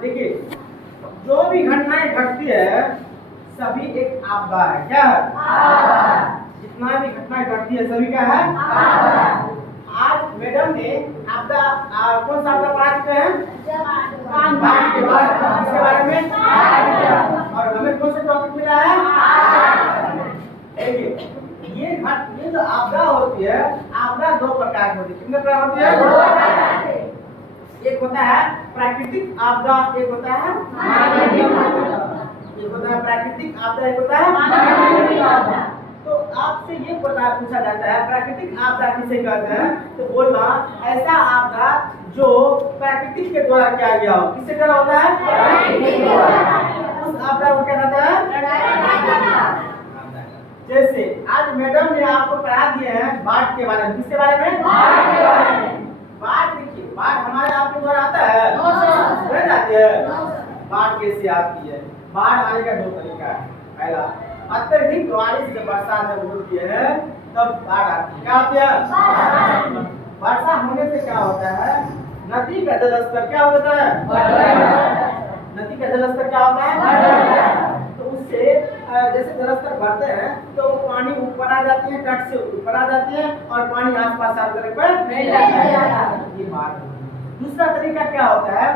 देखिए, जो भी घटनाएं घटती है सभी एक आपदा है। क्या है? जितना भी घटनाएं घटती है सभी क्या है? आज मैडम ने आपदा कौन सा आपदा पढ़ा चुके हैं? बाढ़ के बारे में। और हमें कौन सा टॉपिक मिला है? देखिए, ये जो आपदा होती है, आपदा दो प्रकार की होती है। कितने प्रकार होती है? एक होता है प्राकृतिक आपदा, एक होता है प्राकृतिक आपदा, एक होता है। तो आपसे ये पूछा जाता है प्राकृतिक आपदा किसे कहते हैं? तो बोलना ऐसा आपदा जो प्रकृति के द्वारा किया गया हो। किससे द्वारा होता है? उस आपदा को क्या कहते हैं? जैसे आज मैडम ने आपको पढ़ा दिए हैं बाढ़ के बारे में। किसके बारे में? बाढ़। देखिए, बाढ़ हमारे आपके द्वारा आता है? नहीं आती है। बाढ़ कैसे आती है? बाढ़ आने का दो तरीका है। पहला, अत्यधिक बारिश जब बरसात जब होती है तब बाढ़ आती है। क्या आती है? वर्षा होने से क्या होता है? नदी का जलस्तर क्या होता है? नदी का जलस्तर क्या होता है? तो उससे जैसे जलस्तर बढ़ते हैं तो पानी ऊपर आ जाती है, तट से ऊपर आ जाती है और पानी आसपास सारे पर फैल जाता है। ये बात। दूसरा तरीका क्या होता है?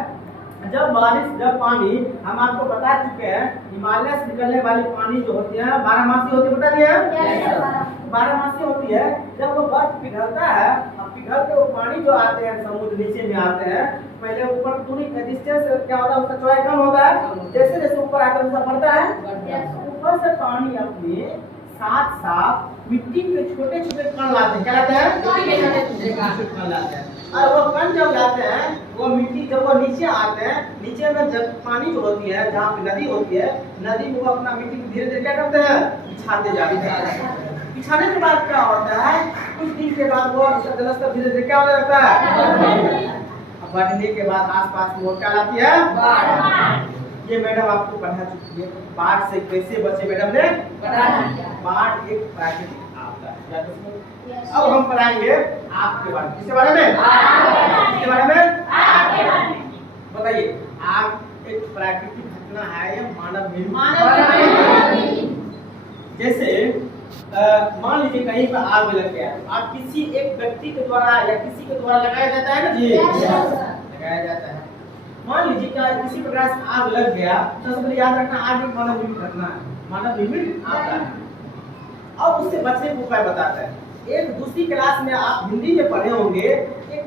जब पानी हम आपको बता चुके हैं, हिमालय से निकलने वाली पानी जो होती है बारहमासी होती है। बता दिए बारहमासी होती है। जब वो बर्फ पिघलता है, अब पिघल के वो पानी जो आते हैं समुद्र नीचे में आते हैं, पहले ऊपर पूरी डिस्टेंस क्या होता है, उसका चौड़ाई कम होता है। जैसे जैसे ऊपर आता है वैसा बढ़ता है। ऊपर से पानी अपने साथ साथ मिट्टी के छोटे छोटे कण लाते हैं। क्या लाते हैं? कण लाते हैं। और वो कण जब लाते हैं, वो मिट्टी जब वो नीचे आते हैं, नीचे में जब पानी जो होती है, जहाँ पे नदी होती है, नदी में वो अपना मिट्टी को धीरे धीरे क्या करते हैं? बिछाते जाते हैं। बिछाने के बाद क्या होता है? कुछ दिन के बाद वो जलस्तर धीरे धीरे क्या होने लगता है? बढ़ने के बाद आसपास में क्या लाती है? बाढ़। ये मैडम आपको पढ़ा चुकी है। बाढ़ से कैसे बचे मैडम ने पढ़ा दिया। बाढ़ एक प्राकृतिक आपदा है। अब हम पढ़ाएंगे आग के बारे में। किसके बारे में? किसके बारे में? बताइए। आग एक प्राकृतिक घटना है या मानव निर्मित? जैसे मान लीजिए कहीं पर आग लग गया, आग किसी एक व्यक्ति के द्वारा या किसी के द्वारा लगाया जाता है ना जी? लगाया जाता है। मान लीजिए किसी प्रकार से आग लग गया, तो सबसे पहले याद रखना आग एक मानव निर्मित घटना है, मानव निर्मित आपदा है। अब उससे बचने का उपाय बताते हैं। एक दूसरी क्लास में आप हिंदी में पढ़े होंगे, एक